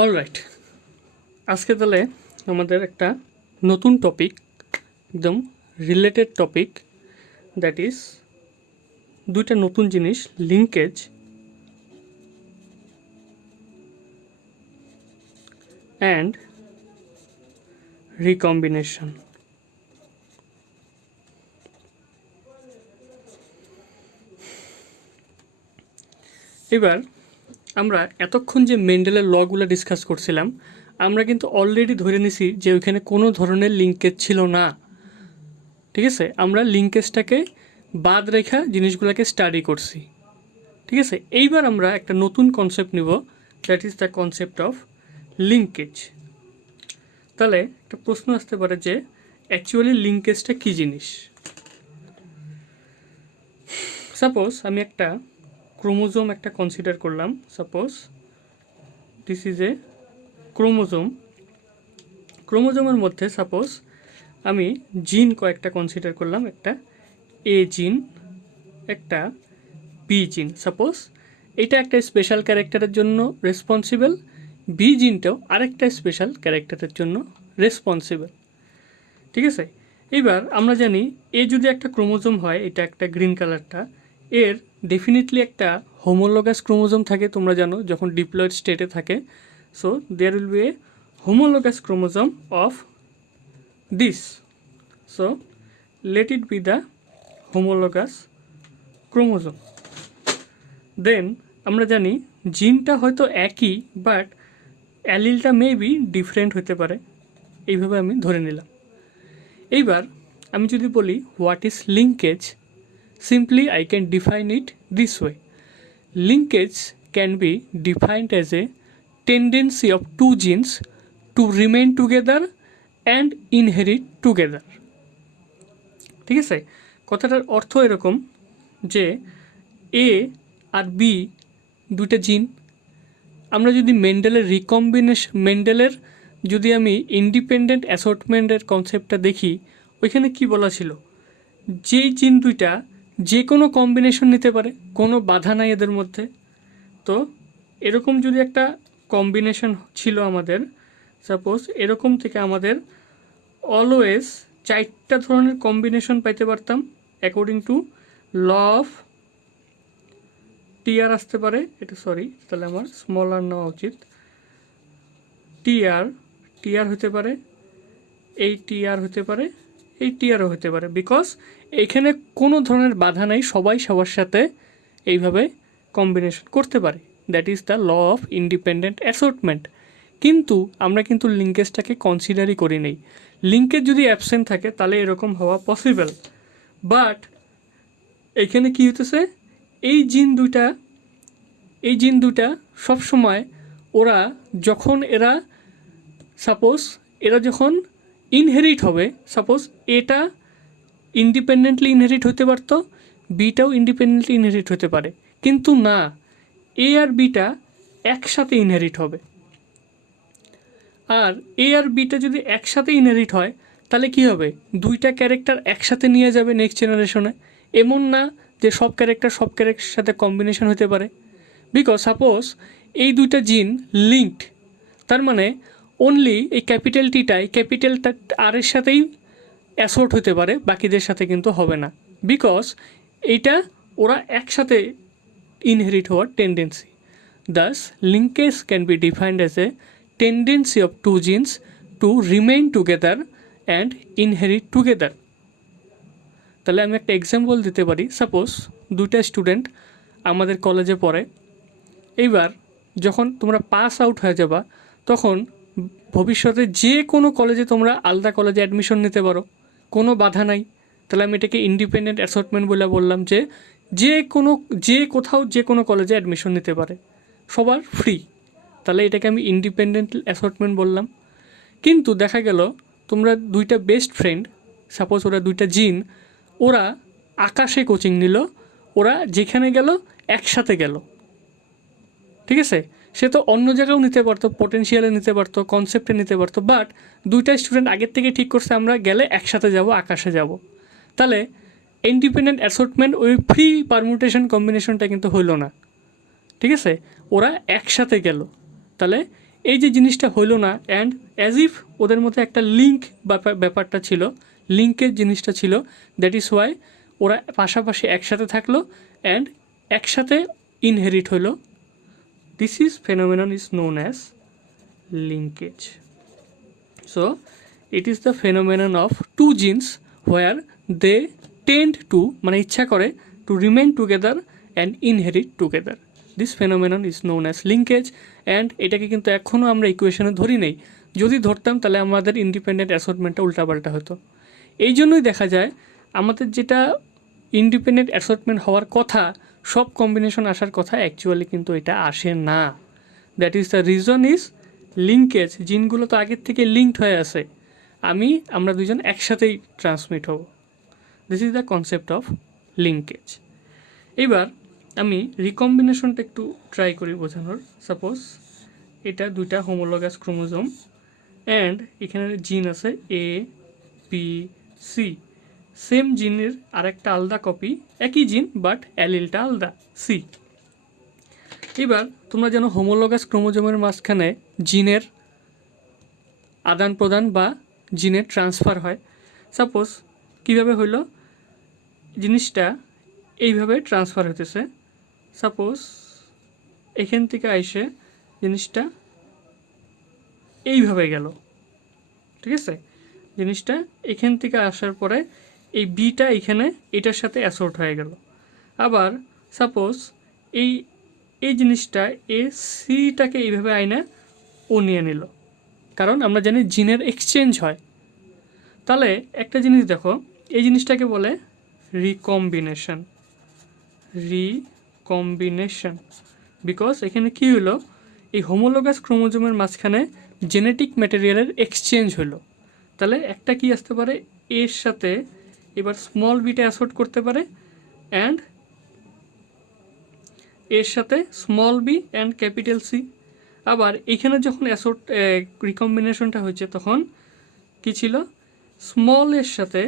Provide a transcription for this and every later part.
Alright, আজকে তাহলে আমাদের একটা নতুন টপিক, একদম রিলেটেড টপিক, দ্যাট ইজ দুইটা নতুন জিনিস, লিঙ্কেজ অ্যান্ড রিকম্বিনেশন। এবার আমরা এতক্ষণ যে মেন্ডেলের লগুলো ডিসকাস করছিলাম, আমরা কিন্তু অলরেডি ধরে নিছি যে ওইখানে কোনো ধরনের লিঙ্কেজ ছিল না। ঠিক আছে, আমরা লিঙ্কেজটাকে বাদ রেখা জিনিসগুলোকে স্টাডি করছি। ঠিক আছে, এইবার আমরা একটা নতুন কনসেপ্ট নিব, that is the concept of linkage. তাহলে একটা প্রশ্ন আসতে পারে যে অ্যাকচুয়ালি লিঙ্কেজটা কী জিনিস। সাপোজ আমি একটা ক্রোমোজোম একটা কনসিডার করলাম। সাপোজ দিস ইজ এ ক্রোমোজোমের মধ্যে সাপোজ আমি জিন কয়েকটা কনসিডার করলাম, একটা এ জিন, একটা বি জিন। সাপোজ এটা একটা স্পেশাল ক্যারেক্টারের জন্য রেসপন্সিবল, বি জিনটাও আরেকটা স্পেশাল ক্যারেক্টারের জন্য রেসপন্সিবল। ঠিক আছে, এইবার আমরা জানি এ যদি একটা ক্রোমোজোম হয়, এটা একটা গ্রিন কালারটা, এর ডেফিনেটলি একটা হোমোলোগাস ক্রোমোজোম থাকে, তোমরা জানো যখন ডিপ্লয়েড স্টেটে থাকে। So there will be a homologous chromosome of this. So let it be the homologous chromosome. Then আমরা জানি জিনটা হয়তো একই, বাট অ্যালিলটা মেবি ডিফারেন্ট হতে পারে, এইভাবে আমি ধরে নিলাম। এইবার আমি যদি বলি what is linkage, simply I can define it this way. Linkage can be defined as a tendency of two genes to remain together and inherit together. ঠিক আছে, কথাটার অর্থ এরকম যে এ আর বি দুইটা জিন, আমরা যদি মেন্ডেলের যদি আমি ইন্ডিপেন্ডেন্ট অ্যাসর্টমেন্টের কনসেপ্টটা দেখি, ওইখানে কি বলা ছিল, যেই জিন দুইটা যে কোনো কম্বিনেশন নিতে পারে, কোনো বাধা নাই এদের মধ্যে। তো এরকম যদি একটা কম্বিনেশন ছিল আমাদের, সাপোজ এরকম থেকে আমাদের অলওয়েজ 4টা ধরনের কম্বিনেশন পাইতে পারতাম according to law of TR আসতে পারে, এটা সরি তাহলে আমার স্মল আর নেওয়া উচিত, টিআর হতে পারে, এই টিআর হতে পারে, এই টিআরও হতে পারে, বিকজ এইখানে কোনো ধরনের বাধা নাই, সবাই সবার সাথে এইভাবে কম্বিনেশন করতে পারে। That is the law of independent assortment. কিন্তু আমরা কিন্তু লিঙ্কেজটাকে কনসিডারই করি নেই। লিঙ্কেজ যদি অ্যাবসেন্ট থাকে তাহলে এরকম হওয়া পসিবল, বাট এইখানে কি হতেছে, এই জিন দুইটা সবসময় ওরা যখন এরা যখন ইনহেরিট হবে, সাপোজ এটা ইন্ডিপেন্ডেন্টলি ইনহেরিট হতে পারতো, বিটাও ইন্ডিপেন্ডেন্টলি ইনহেরিট হতে পারে, কিন্তু না, এ আর বিটা একসাথে ইনহেরিট হবে। আর এ আর বিটা যদি একসাথে ইনহেরিট হয় তাহলে কি হবে, দুইটা ক্যারেক্টার একসাথে নিয়ে যাবে নেক্সট জেনারেশনে। এমন না যে সব ক্যারেক্টার সাথে কম্বিনেশন হতে পারে, বিকজ সাপোজ এই দুইটা জিন লিঙ্কড, তার মানে অনলি এই ক্যাপিটাল টিটাই ক্যাপিটাল আর এর সাথেই অ্যাসোর্ট হতে পারে, বাকিদের সাথে কিন্তু হবে না, বিকজ এইটা ওরা একসাথে ইনহেরিট হওয়ার tendency. Thus linkage can be defined as a tendency of two genes to remain together and inherit together. তাহলে আমি একটা এক্সাম্পল দিতে পারি। সাপোজ দুইটা স্টুডেন্ট আমাদের কলেজে পড়ে, এইবার যখন তোমরা পাস আউট হয়ে যাবা তখন ভবিষ্যতে যে কোনো কলেজে তোমরা আলাদা কলেজে অ্যাডমিশন নিতে পারো, কোনো বাধা নাই। তাহলে আমি এটাকে ইন্ডিপেন্ডেন্ট অ্যাসর্টমেন্ট বলে বললাম যে কোথাও যে কোনো কলেজে অ্যাডমিশন নিতে পারে, সবার ফ্রি। তাহলে এটাকে আমি ইন্ডিপেন্ডেন্ট অ্যাসর্টমেন্ট বললাম। কিন্তু দেখা গেল তোমরা দুইটা বেস্ট ফ্রেন্ড, সাপোজ ওরা দুইটা জিন, ওরা আকাশে কোচিং নিল, ওরা যেখানে গেল একসাথে গেল। ঠিক আছে, সে তো অন্য জায়গাও নিতে পারতো, পটেনশিয়ালে নিতে পারতো, কনসেপ্টে নিতে পারতো, বাট দুইটা স্টুডেন্ট আগের থেকে ঠিক করছে আমরা গেলে একসাথে যাব, আকাশে যাব। তাহলে ইন্ডিপেন্ডেন্ট অ্যাসর্টমেন্ট, ওই ফ্রি পারমুটেশন কম্বিনেশনটা কিন্তু হইল না। ঠিক আছে, ওরা একসাথে গেল। তাহলে এই যে জিনিসটা হইলো না, অ্যান্ড অ্যাজ ইফ ওদের মধ্যে একটা লিঙ্ক ব্যাপারটা ছিল, লিঙ্কের জিনিসটা ছিল, দ্যাট ইজ ওয়াই ওরা পাশাপাশি একসাথে থাকলো অ্যান্ড একসাথে ইনহেরিট হইলো। This is phenomenon is known as linkage. So it is the phenomenon of two genes where they tend to, মানে ইচ্ছা করে to remain together and inherit together. This phenomenon is known as linkage. And এটাকে কিন্তু এখনও আমরা ইকুয়েশনে ধরি নেই। যদি ধরতাম তাহলে আমাদের ইন্ডিপেন্ডেন্ট অ্যাসর্টমেন্টটা উল্টাপাল্টা হতো। এই জন্যই দেখা যায় আমাদের যেটা ইন্ডিপেন্ডেন্ট অ্যাসর্টমেন্ট হওয়ার কথা, সব কম্বিনেশন আসার কথা, অ্যাকচুয়ালি কিন্তু এটা আসে না। That is the reason is linkage. জিনগুলো তো আগের থেকে লিঙ্কড হয়ে আছে, আমরা দুজন একসাথেই ট্রান্সমিট হব। This is the concept of linkage. এবার আমি রিকম্বিনেশনটা একটু ট্রাই করি বোঝানোর। সাপোজ এটা দুইটা হোমোলগাস ক্রোমোজোম অ্যান্ড এখানে জিন আছে এ বি সি, সেম জিনের আরেকটা আলাদা কপি, একই জিন বাট অ্যালিলটা আলাদা সি। এবার তোমরা যেন হোমোলগাস ক্রোমোজোমের মাঝখানে জিনের আদান প্রদান বা জিনের ট্রান্সফার হয়। সাপোজ কীভাবে হইল, জিনিসটা এইভাবে ট্রান্সফার হইতেছে। সাপোজ এখান থেকে আইসে জিনিসটা এইভাবে গেল, ঠিক আছে? জিনিসটা এখান থেকে আসার পরে এই বিটা এখানে এটার সাথে অ্যাসোর্ট হয়ে গেল। আবার সাপোজ এই জিনিসটা এ সিটাকে এইভাবে আইনা ও নিয়ে নিল, কারণ আমরা জানি জিনের এক্সচেঞ্জ হয়। তাহলে একটা জিনিস দেখো, এই জিনিসটাকে বলে রিকম্বিনেশন। বিকজ এখানে কি হলো, এই হোমোলোগাস ক্রোমোজোমের মাঝখানে জেনেটিক ম্যাটেরিয়ালের এক্সচেঞ্জ হলো। তাহলে একটা কি আসতে পারে, এর সাথে এবার স্মল বিটা অ্যাসোর্ট করতে পারে অ্যান্ড এর সাথে small B and capital C. আবার এখানে যখন অ্যাসোর্ট রিকম্বিনেশনটা হয়েছে তখন কি ছিল, স্মল এর সাথে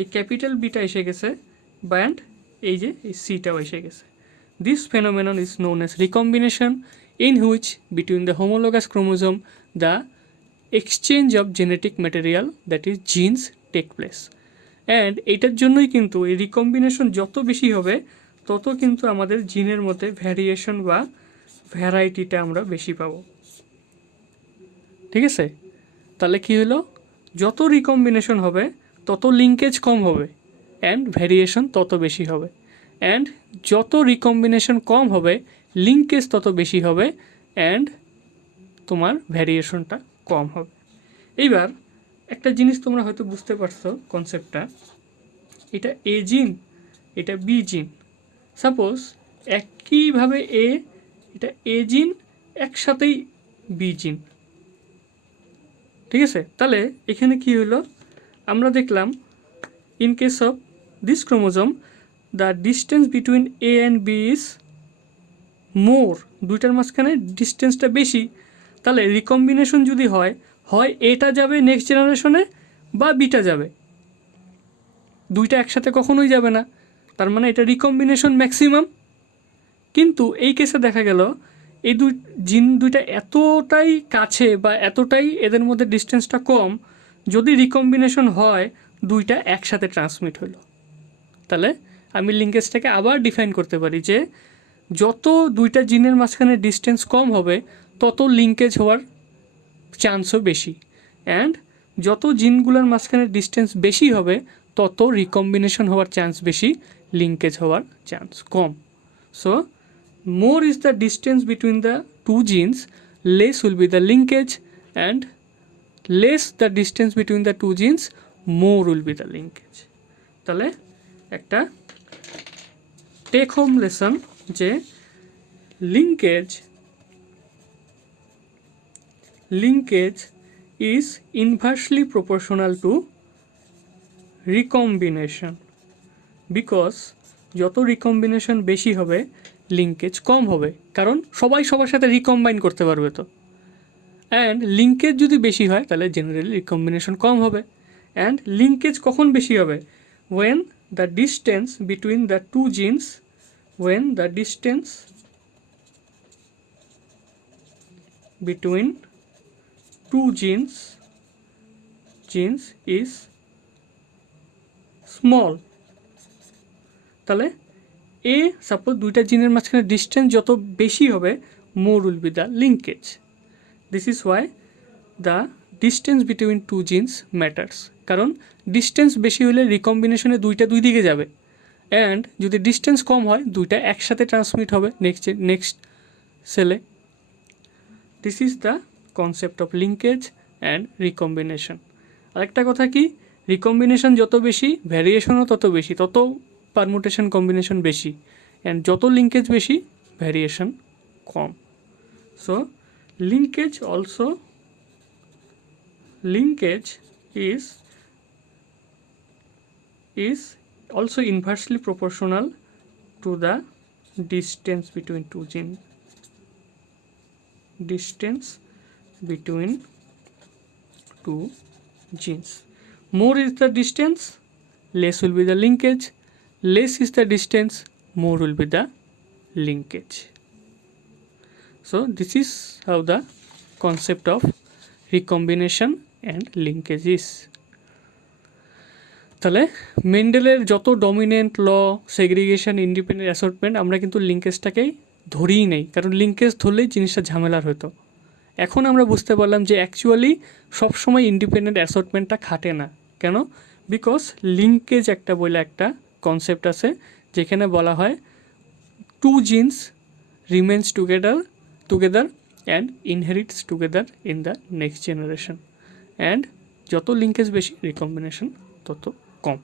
এই ক্যাপিটাল বিটা এসে গেছে ব্যান্ড এই যে এই সিটাও এসে গেছে। This phenomenon is known as recombination, in which between the homologous chromosome the exchange of genetic material that is genes take place. And এইটার জন্যই কিন্তু এই রিকম্বিনেশন যত বেশি হবে তত কিন্তু আমাদের জিনের মধ্যে ভ্যারিয়েশন বা ভ্যারাইটিটা আমরা বেশি পাবো, ঠিক আছে? তাহলে কি হলো, যত রিকম্বিনেশন হবে তত লিঙ্কেজ কম হবে অ্যান্ড ভ্যারিয়েশন তত বেশি হবে, অ্যান্ড যত রিকম্বিনেশন কম হবে লিঙ্কেজ তত বেশি হবে অ্যান্ড তোমার ভ্যারিয়েশনটা কম হবে। এইবার একটা জিনিস তোমরা হয়তো বুঝতে পারছো কনসেপ্টটা, এটা এ জিন, এটা বি জিন। সাপোজ একইভাবে এটা এ জিন, একসাথেই বি জিন, ঠিক আছে? তাহলে এখানে কি হলো, আমরা দেখলাম in case of this chromosome the distance between A and B is more, দুইটার মাঝখানে ডিস্টেন্সটা বেশি। তাহলে রিকম্বিনেশন যদি হয় এটা যাবে নেক্সট জেনারেশনে বা বিটা যাবে, দুইটা একসাথে কখনোই যাবে না। তার মানে এটা রিকম্বিনেশন ম্যাক্সিমাম। কিন্তু এই কেসে দেখা গেল এই জিন দুইটা এতটাই কাছে বা এতটাই এদের মধ্যে ডিস্টেন্সটা কম, যদি রিকম্বিনেশন হয় দুইটা একসাথে ট্রান্সমিট হলো। তাহলে আমি লিঙ্কেজটাকে আবার ডিফাইন করতে পারি যে যত দুইটা জিনের মাঝখানে ডিস্টেন্স কম হবে তত লিঙ্কেজ হওয়ার চান্সও বেশি, অ্যান্ড যত জিনগুলোর মাঝখানে ডিস্টেন্স বেশি হবে তত রিকম্বিনেশন হওয়ার চান্স বেশি, লিঙ্কেজ হওয়ার chance com. So more is the distance between the two genes, less will be the linkage, and less the distance between the two genes, more will be the linkage. তাহলে একটা take home lesson যে linkage is inversely proportional to recombination, because যত recombination বেশি হবে linkage কম হবে, কারণ সবাই সবার সাথে রিকম্বাইন করতে পারবে তো। অ্যান্ড লিঙ্কেজ যদি বেশি হয় তাহলে জেনারেলি রিকম্বিনেশন কম হবে। অ্যান্ড লিঙ্কেজ কখন বেশি হবে, when the distance between the two genes between two genes is small, তাহলে এ সাপোজ দুইটা জিনের মাঝখানে ডিস্টেন্স যত বেশি হবে more will be the linkage. This is why the distance between two genes matters, কারণ ডিস্টেন্স বেশি হলে রিকম্বিনেশনে দুইটা দুই দিকে যাবে, অ্যান্ড যদি ডিস্টেন্স কম হয় দুইটা একসাথে ট্রান্সমিট হবে নেক্সট সেলে। This is the concept of linkage and recombination. আরেকটা কথা কি, রিকম্বিনেশন যত বেশি ভ্যারিয়েশনও তত বেশি, তত পারমুটেশন কম্বিনেশন বেশি, অ্যান্ড যত লিঙ্কেজ বেশি variation com. So linkage is also inversely proportional to the distance between two genes. More is the distance, less will be the linkage. Less is the distance, more will be the linkage. So this is how the concept of recombination and linkage is. তাহলে মেন্ডেলের যত dominant ল, segregation, independent assortment, আমরা কিন্তু লিঙ্কেজটাকেই ধরেই নেই, কারণ linkage ধরলেই জিনিসটা ঝামেলার হতো। এখন আমরা বুঝতে পারলাম যে অ্যাকচুয়ালি সবসময় ইন্ডিপেন্ডেন্ট অ্যাসর্টমেন্টটা খাটে না। কেন? বিকজ লিঙ্কেজ একটা বলে একটা কনসেপ্ট আছে যেখানে বলা হয় two genes remains together and inherits together in the next generation, and যত লিঙ্কেজ বেশি রিকম্বিনেশন তত কম।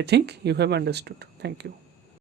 I think you have understood. Thank you.